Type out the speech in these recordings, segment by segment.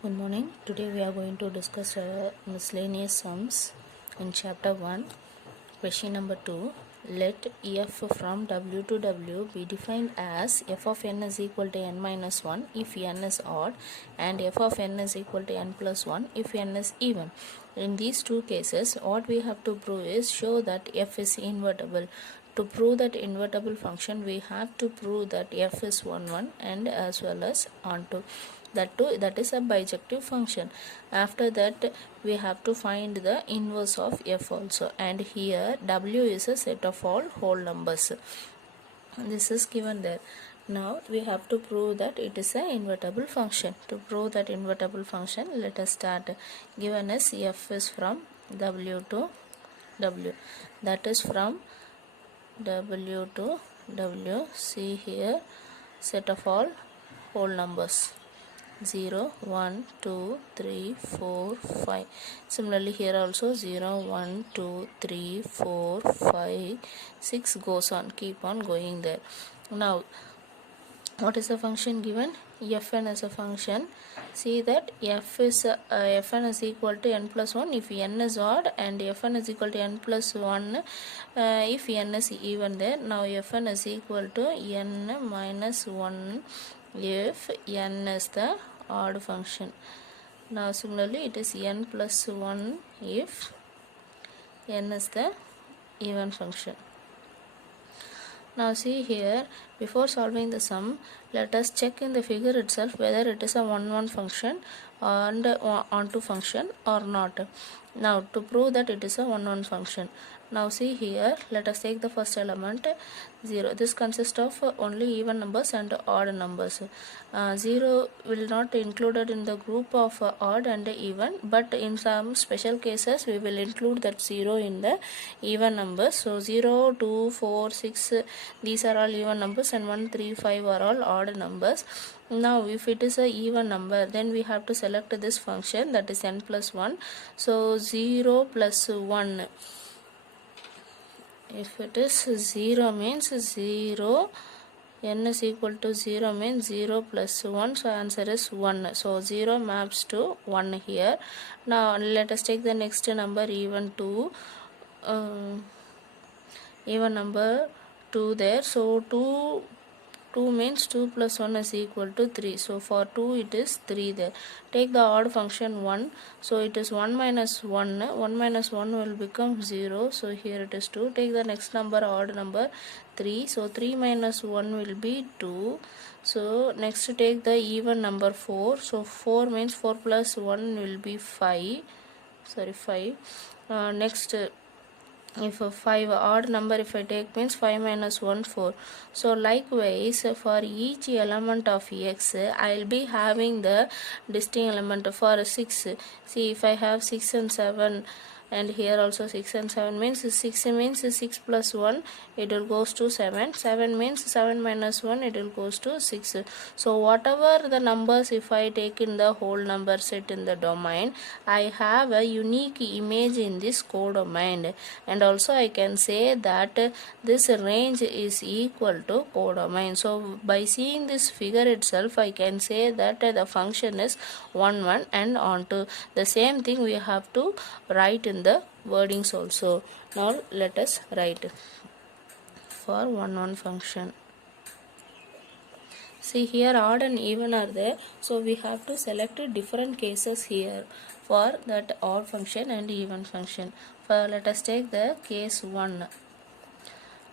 Good morning. Today we are going to discuss miscellaneous sums in chapter 1. Question number 2. Let f from w to w be defined as f of n is equal to n minus 1 if n is odd and f of n is equal to n plus 1 if n is even. In these two cases, what we have to prove is show that f is invertible. To prove that invertible function, we have to prove that f is 1 1 and as well as onto that is a bijective function. After that, we have to find the inverse of f also, and here w is a set of all whole numbers. This is given there. Now we have to prove that it is an invertible function. To prove that invertible function, let us start. Given as f is from w to w, that is from w to w. See here, set of all whole numbers 0 1 2 3 4 5. Similarly here also 0 1 2 3 4 5 6 goes on, keep on going there. Now what is the function given? Fn is a function. See that fn is equal to n plus 1 if n is odd, and fn is equal to n plus 1 if n is even there. Now fn is equal to n minus 1 if n is the odd function. Now similarly it is n plus 1 if n is the even function. Now see here, before solving the sum, let us check in the figure itself whether it is a 1 function and onto function or not. Now to prove that it is a 1 function, now see here, let us take the first element 0. This consists of only even numbers and odd numbers. 0 will not included in the group of odd and even, but in some special cases we will include that 0 in the even numbers. So 0 2 4 6, these are all even numbers, and 1 3 5 are all odd numbers. Now if it is a even number, then we have to select this function, that is n plus 1. So 0 plus 1, if it is 0 means 0, n is equal to 0 means 0 plus 1, so answer is 1. So 0 maps to 1 here. Now let us take the next number, even 2, even number 2 there. So 2 means 2 plus 1 is equal to 3. So for 2 it is 3 there. Take the odd function 1. So it is 1 minus 1. 1 minus 1 will become 0. So here it is 2. Take the next number, odd number 3. So 3 minus 1 will be 2. So next take the even number 4. So 4 means 4 plus 1 will be 5. Sorry, 5. Next, if a 5 odd number if I take means 5 minus 1 4. So likewise for each element of x, I will be having the distinct element. For 6, see if I have 6 and 7, and here also 6 and 7 means 6 means 6 plus 1, it will goes to 7. 7 means 7 minus 1, it will goes to 6. So whatever the numbers if I take in the whole number set in the domain, I have a unique image in this codomain, and also I can say that this range is equal to codomain. So by seeing this figure itself, I can say that the function is 1 1 and onto. The same thing we have to write in the wordings also. Now let us write for 1 1 function. See here odd and even are there, so we have to select different cases here for that odd function and even function. Let us take the case 1.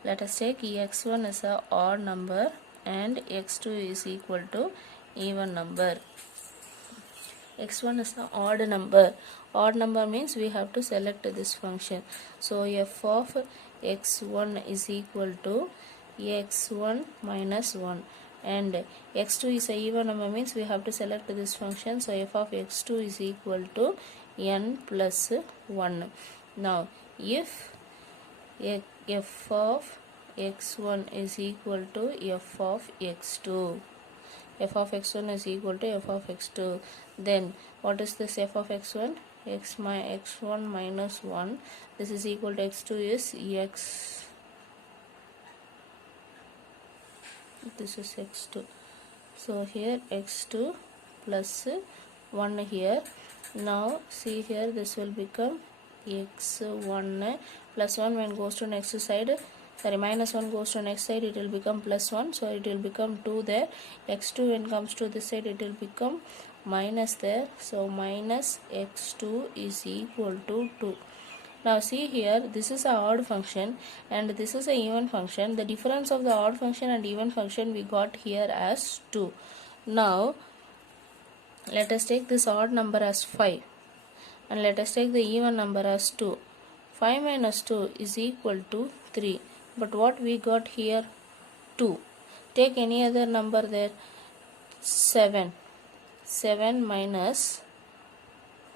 Let us take x1 is a odd number and x2 is equal to even number. X1 is an odd number. Odd number means we have to select this function. So f of x1 is equal to x1 minus 1, and x2 is a even number means we have to select this function. So f of x2 is equal to n plus 1. Now if f of x1 is equal to f of x2, f of x1 is equal to f of x2, then what is this f of x1? x1 minus 1, this is equal to x2 is x, this is x2. So here x2 plus 1 here. Now see here, this will become x1 plus 1 when goes to next side, sorry, minus 1 goes to next side, it will become plus 1, so it will become 2 there. X2 when comes to this side, it will become minus there, so minus x2 is equal to 2. Now see here, this is a odd function and this is a even function. The difference of the odd function and even function we got here as 2. Now let us take this odd number as 5 and let us take the even number as 2. 5 minus 2 is equal to 3. But what we got here? 2. Take any other number there. 7. 7 minus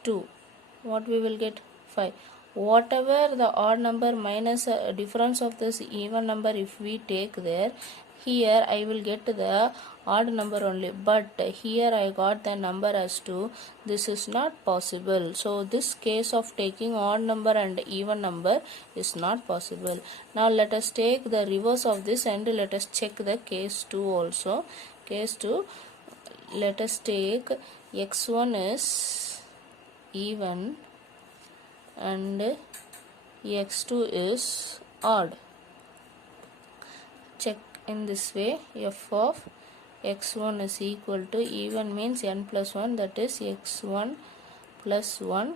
2. What we will get? 5. Whatever the odd number minus difference of this even number, if we take there, here I will get the odd number only, but here I got the number as 2. This is not possible. So this case of taking odd number and even number is not possible. Now let us take the reverse of this and let us check the case 2 also. Case 2, let us take x1 is even and x2 is odd. Check in this way. F of x1 is equal to, even means n plus 1, that is x1 plus 1.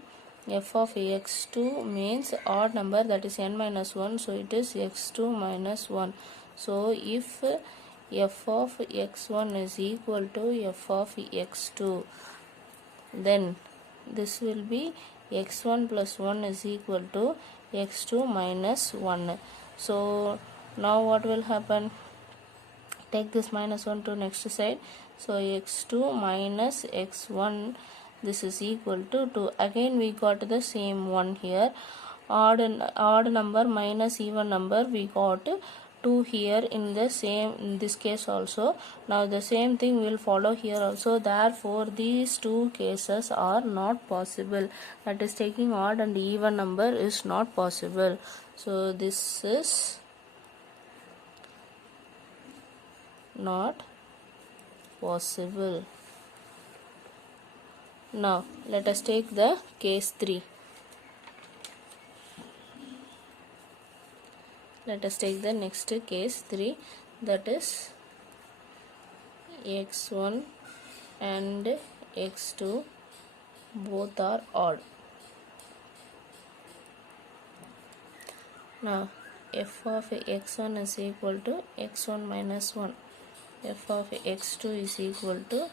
F of x2 means odd number, that is n minus 1, so it is x2 minus 1. So if f of x1 is equal to f of x2, then this will be x1 plus 1 is equal to x2 minus 1. So now what will happen? Take this minus 1 to next side, so x2 minus x1, this is equal to 2. Again we got the same one here. Odd number minus even number, we got 2 here in the same, in this case also. Now the same thing will follow here also. Therefore these two cases are not possible, that is taking odd and even number is not possible. So this is not possible. Now let us take the case 3. Let us take the next case 3, that is x1 and x2 both are odd. Now f of x1 is equal to x1 minus 1. F of x2 is equal to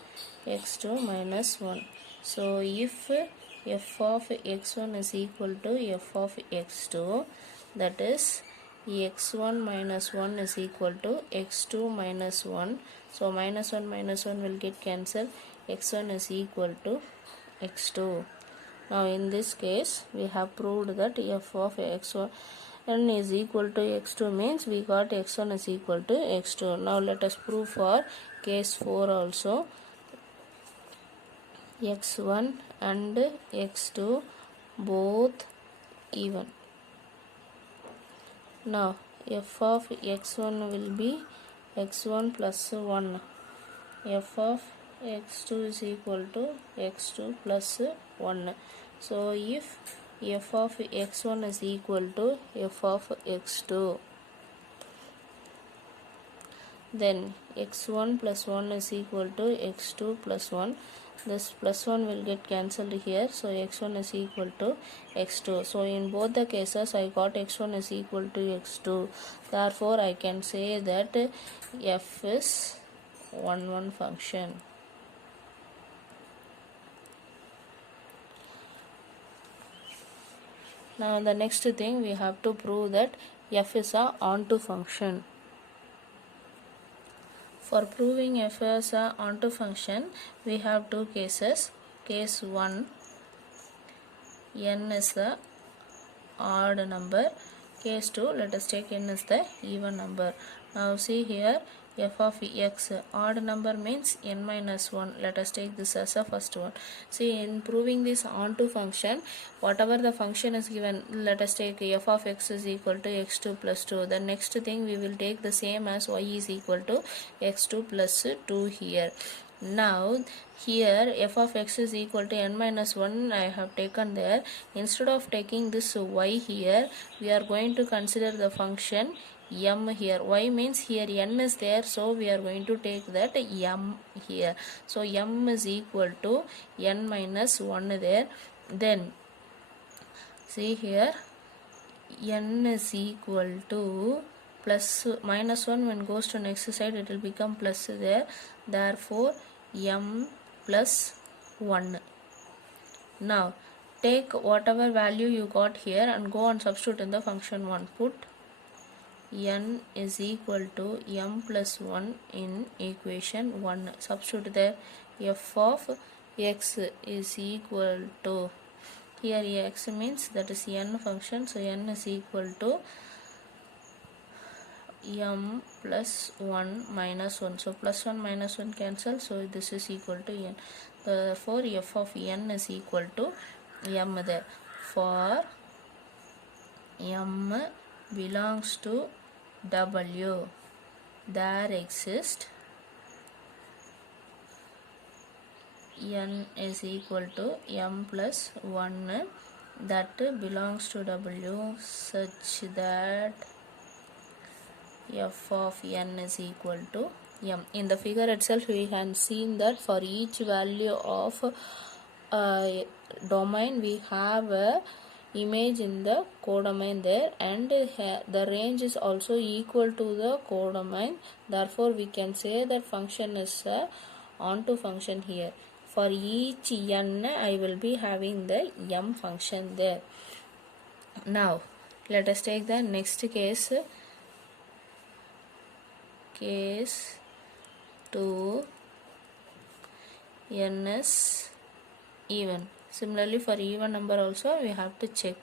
x2 minus 1. So if f of x1 is equal to f of x2, that is x1 minus 1 is equal to x2 minus 1. So minus 1 will get cancelled. x1 is equal to x2. Now in this case we have proved that f of x1 is equal to x2 means we got x1 is equal to x2. Now let us prove for case 4 also. x1 and x2 both even. Now f of x1 will be x1 plus 1. F of x2 is equal to x2 plus 1. So if f of x1 is equal to f of x2, then x1 plus 1 is equal to x2 plus 1. This plus 1 will get cancelled here, so x1 is equal to x2. So in both the cases I got x1 is equal to x2. Therefore I can say that f is 1 function. Now the next thing, we have to prove that f is a onto function. For proving f is a onto function, we have two cases. Case 1, n is the odd number. Case 2, let us take n is the even number. Now see here, f of x, odd number means n minus 1. Let us take this as a first one. See, in proving this onto function, whatever the function is given, let us take f of x is equal to x2 plus 2. The next thing we will take the same as y is equal to x2 plus 2 here. Now here f of x is equal to n minus 1 I have taken there. Instead of taking this y here, we are going to consider the function m here. Y means here n is there, so we are going to take that m here. So m is equal to n minus 1 there. Then see here n is equal to plus minus 1 when goes to next side it will become plus there, therefore m plus 1. Now take whatever value you got here and go and substitute in the function 1. Put n is equal to m plus 1 in equation 1. Substitute there. F of x is equal to, here x means that is n function, so n is equal to m plus 1 minus 1. So plus 1 minus 1 cancel, so this is equal to n. Therefore f of n is equal to m there. For m belongs to w, there exists n is equal to m plus 1 that belongs to w such that f of n is equal to m. In the figure itself we have seen that for each value of domain we have a image in the codomain there, and the range is also equal to the codomain. Therefore we can say that function is a onto function here. For each n I will be having the m function there. Now let us take the next case. Case 2, n is even. Similarly for even number also we have to check.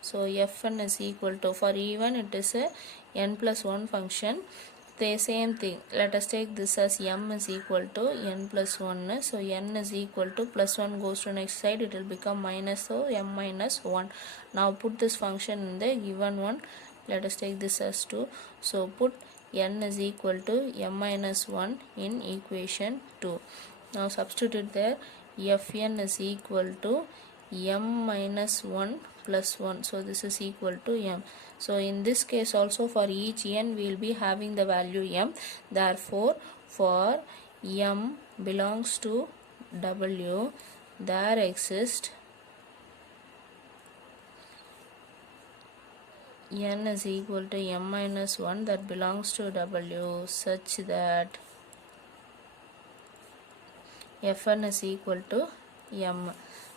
So fn is equal to, for even it is a n plus 1 function. The same thing, let us take this as m is equal to n plus 1. So n is equal to plus 1 goes to next side, it will become minus, so m minus 1. Now put this function in the given one. Let us take this as 2. So put n is equal to m minus 1 in equation 2. Now substitute there. Fn is equal to m minus 1 plus 1. So this is equal to m. So in this case also for each n we will be having the value m. Therefore for m belongs to w, there exists n is equal to m minus 1 that belongs to w such that fn is equal to m.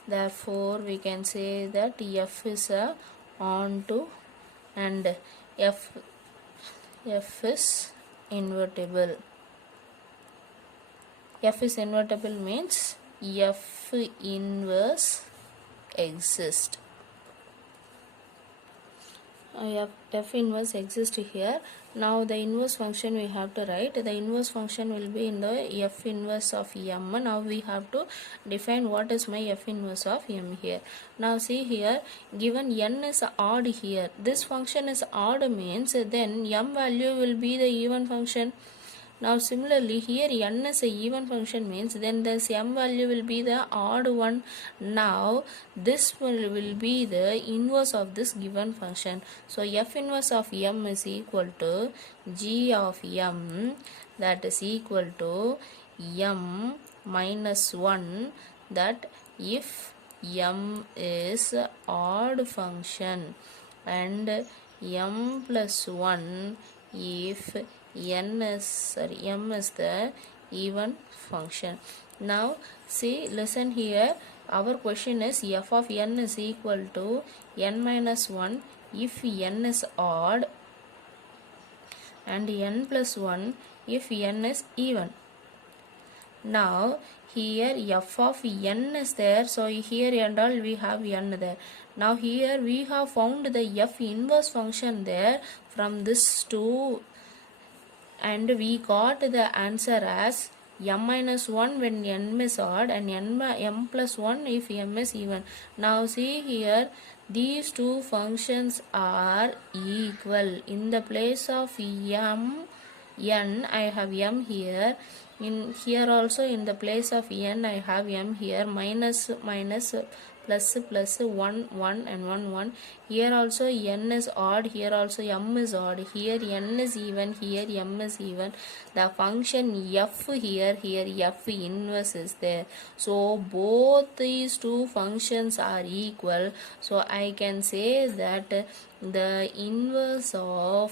Therefore we can say that f is a onto and f is invertible. F is invertible means f inverse exists. F inverse exists here. Now the inverse function we have to write. The inverse function will be in the f inverse of m. Now we have to define what is my f inverse of m here. Now see here, given n is odd here, this function is odd means then m value will be the even function. Now similarly here n is a even function means then this m value will be the odd one. Now this will be the inverse of this given function. So f inverse of m is equal to g of m, that is equal to m minus 1, that if m is odd function and m plus 1 if m is the even function. Now see, listen here, our question is f of n is equal to n minus 1 if n is odd and n plus 1 if n is even. Now here f of n is there, so here and all we have n there. Now here we have found the f inverse function there from this 2, and we got the answer as m minus 1 when n is odd and m plus 1 if m is even. Now see here, these two functions are equal. In the place of m, n, I have m here. In here also, in the place of n, I have m here, minus plus plus 1 1 and 1 1. Here also n is odd, here also m is odd. Here n is even, here m is even. The function f here f inverse is there. So both these two functions are equal. So I can say that the inverse of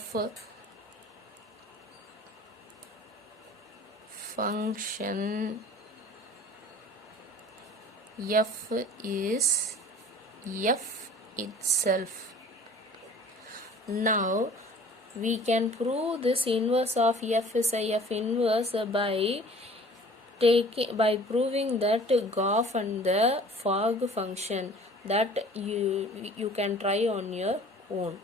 function f is f itself. Now we can prove this inverse of f is a f inverse by proving that Goff and the Fogg function, that you can try on your own.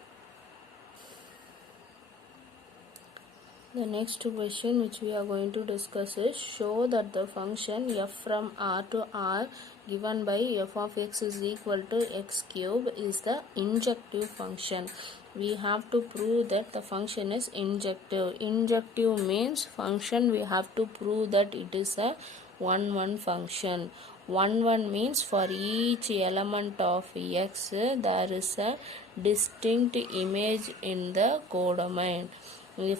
The next question which we are going to discuss is, show that the function f from R to R given by f of x is equal to x cube is the injective function. We have to prove that the function is injective. Injective means function we have to prove that it is a 1 1 function. 1 1 means for each element of x there is a distinct image in the codomain.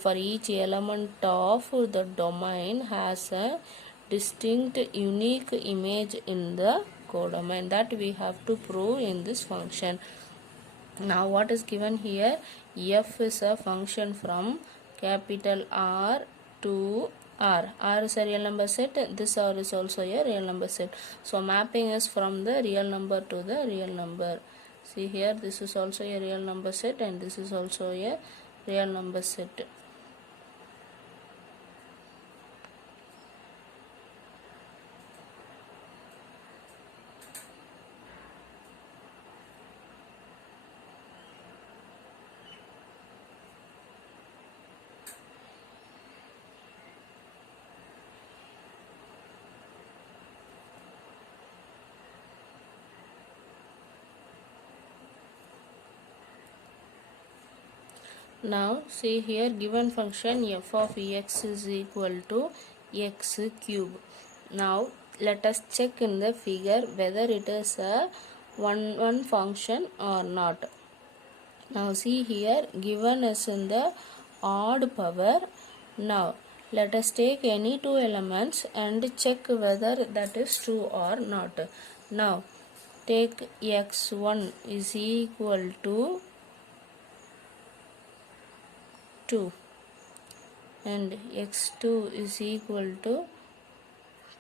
For each element of the domain has a distinct unique image in the codomain, that we have to prove in this function. Now what is given here? F is a function from capital R to R. R is a real number set. This R is also a real number set. So mapping is from the real number to the real number. See here, this is also a real number set and this is also a real number set. Now see here, given function f of x is equal to x cube. Now let us check in the figure whether it is a 1 1 function or not. Now see here, given is in the odd power. Now let us take any two elements and check whether that is true or not. Now take x1 is equal to 2 and x2 is equal to,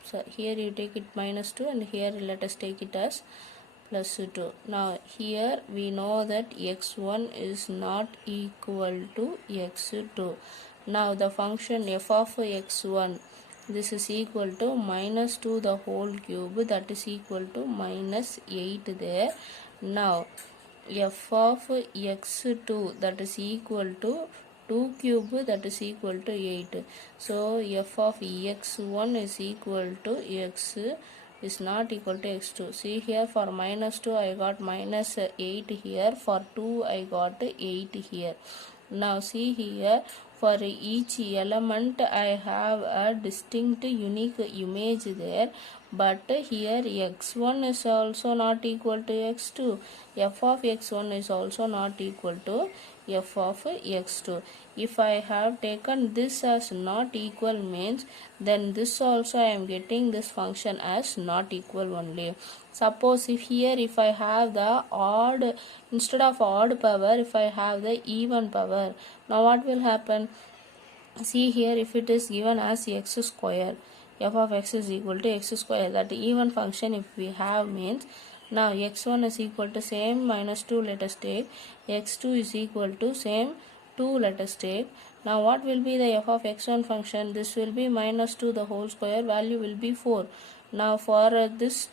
so here you take it minus 2 and here let us take it as plus 2. Now here we know that x1 is not equal to x2. Now the function f of x1, this is equal to minus 2 the whole cube, that is equal to minus 8 there. Now f of x2, that is equal to 2 cube, that is equal to 8. So f of x1 is equal to x is not equal to x2. See here, for minus 2 I got minus 8 here, for 2 I got 8 here. Now see here, for each element I have a distinct unique image there, but here x1 is also not equal to x2. F of x1 is also not equal to f of x2. If I have taken this as not equal means, then this also I am getting this function as not equal only. Suppose if I have the odd, instead of odd power, if I have the even power, now what will happen? See here, if it is given as x square, f of x is equal to x square, that even function if we have means, now x1 is equal to same minus 2, let us take, x2 is equal to same 2, let us take. Now what will be the f of x1 function? This will be minus 2 the whole square, value will be 4. Now for this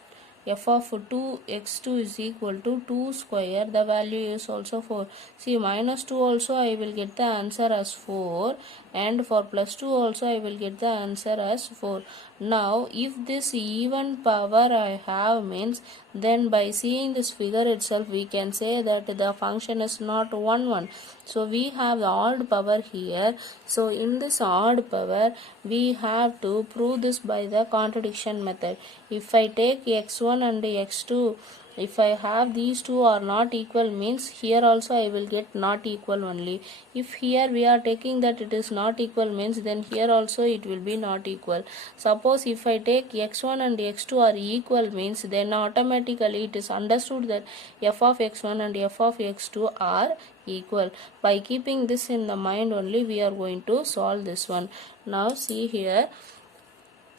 f of 2 x2 is equal to 2 square, the value is also 4. See, minus 2 also I will get the answer as 4, and for plus 2 also I will get the answer as 4. Now if this even power I have means, then by seeing this figure itself we can say that the function is not 1 1. So we have the odd power here. So in this odd power we have to prove this by the contradiction method. If I take x1 and x2, if I have these two are not equal means here also I will get not equal only. If here we are taking that it is not equal means, then here also it will be not equal. Suppose if I take x1 and x2 are equal means, then automatically it is understood that f of x1 and f of x2 are equal. By keeping this in the mind only we are going to solve this one. Now see here,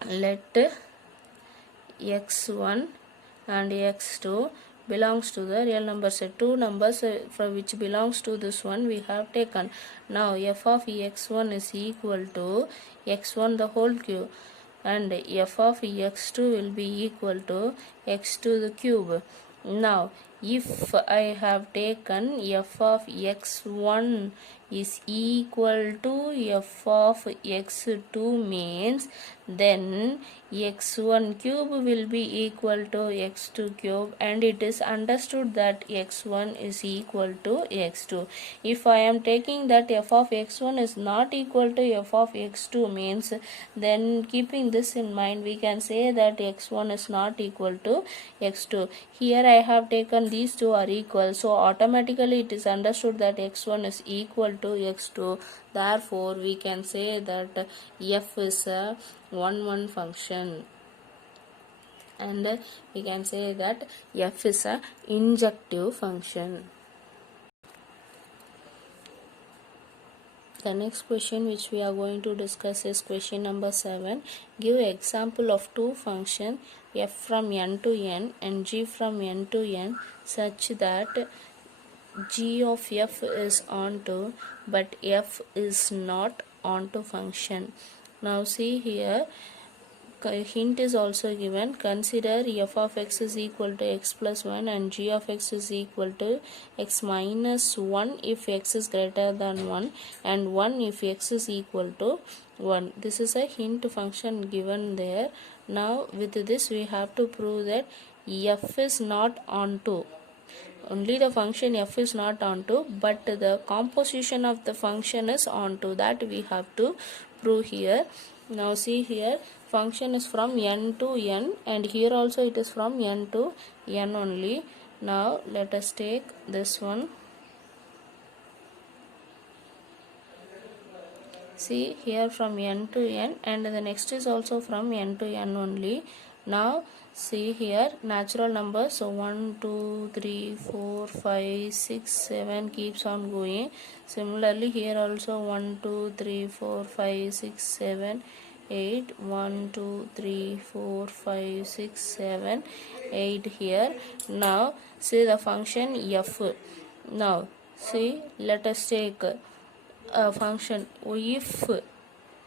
let x1 and x2 belongs to the real number set. Two numbers from which belongs to this one we have taken. Now f of x1 is equal to x1 the whole cube, and f of x2 will be equal to x to the cube. Now if I have taken f of x1 is equal to f of x2 means, then x1 cube will be equal to x2 cube, and it is understood that x1 is equal to x2. If I am taking that f of x1 is not equal to f of x2 means, then keeping this in mind we can say that x1 is not equal to x2. Here I have taken these two are equal, so automatically it is understood that x1 is equal to x2. Therefore we can say that f is a 1 1 function, and we can say that f is a injective function. The next question which we are going to discuss is question number 7. Give example of two functions f from n to n and g from n to n such that g of f is onto but f is not onto function. Now see here, hint is also given. Consider f of x is equal to x plus 1 and g of x is equal to x minus 1 if x is greater than 1 and 1 if x is equal to 1. This is a hint function given there. Now with this we have to prove that f is not onto. Only the function f is not onto, but the composition of the function is onto. That we have to prove here. Now see here, function is from n to n, and here also it is from n to n only. Now let us take this one. See here from n to n, and the next is also from n to n only. Now see here, natural numbers, so 1 2 3 4 5 6 7 keeps on going. Similarly here also 1 2 3 4 5 6 7 8 1 2 3 4 5 6 7 8 here. Now see the function f. Now see, let us take a function if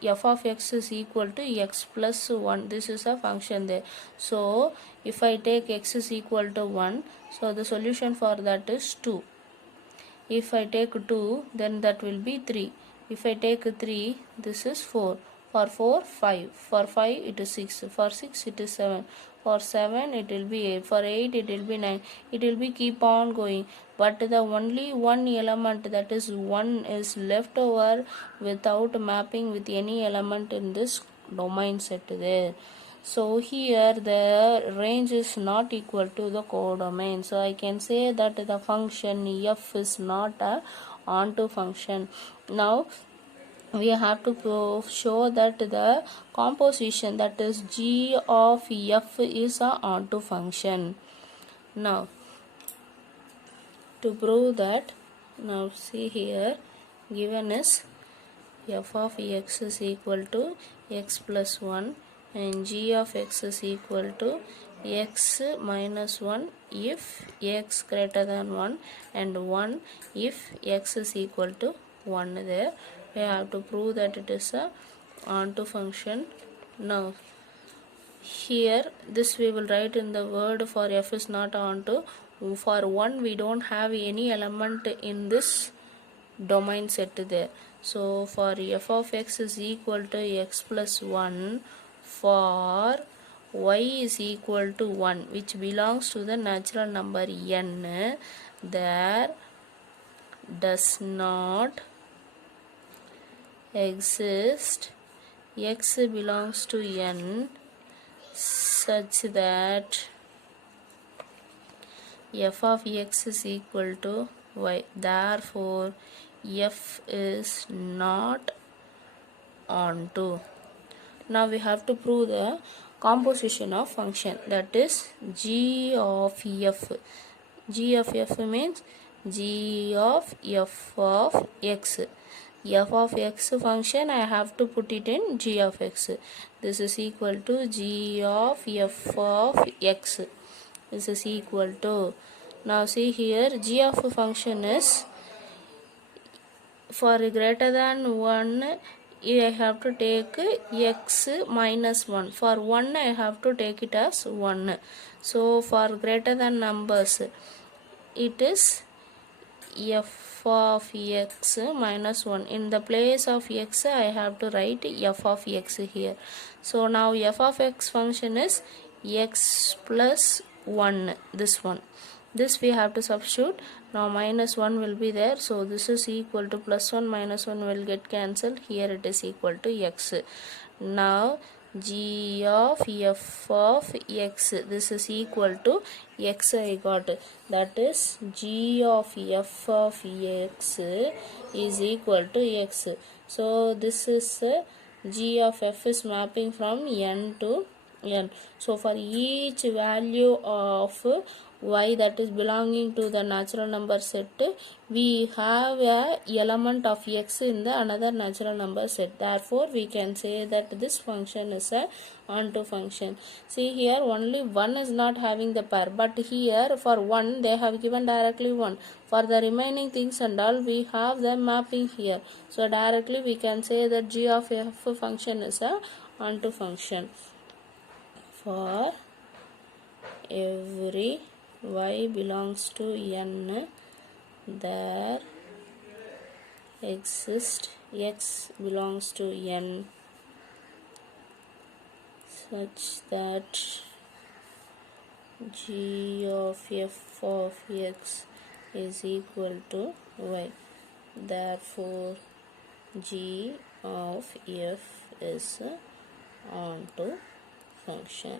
f of x is equal to x plus 1. This is a function there. So if I take x is equal to 1, so the solution for that is 2. If I take 2, then that will be 3. If I take 3, this is 4. For 4, 5. For 5, it is 6. For 6, it is 7. For 7, it will be 8. For 8, it will be 9. It will be keep on going. But the only one element, that is 1, is left over without mapping with any element in this domain set there. So here the range is not equal to the codomain. So I can say that the function f is not a onto function. Now we have to show that the composition, that is g of f, is a onto function. Now to prove that, now see here, given is f of x is equal to x plus 1 and g of x is equal to x minus 1 if x greater than 1 and 1 if x is equal to 1 there. We have to prove that it is a onto function. Now here this we will write in the word for f is not onto. For 1 we don't have any element in this domain set there. So for f of x is equal to x plus 1, for y is equal to 1 which belongs to the natural number n, there does not exist x belongs to n such that f of x is equal to y. Therefore f is not onto. Now we have to prove the composition of function, that is g of f. G of f means g of f of x. F of x function I have to put it in g of x. This is equal to g of f of x. This is equal to, now see here, g of function is, for greater than 1 I have to take x minus 1. For 1 I have to take it as 1. So for greater than numbers it is f of x minus 1. In the place of x I have to write f of x here. So now f of x function is x plus 1, this one. This we have to substitute. Now minus 1 will be there, so this is equal to plus 1 minus 1 will get cancelled. Here it is equal to x. Now g of f of x, this is equal to x I got, that is g of f of x is equal to x. So this is g of f is mapping from n to n. So for each value of y that is belonging to the natural number set, we have a element of x in the another natural number set. Therefore we can say that this function is a onto function. See here only 1 is not having the pair, but here for 1 they have given directly 1. For the remaining things and all we have the mapping here. So directly we can say that g of f function is a onto function. For every y belongs to n, there exists x belongs to n such that g of f of x is equal to y. Therefore g of f is onto function.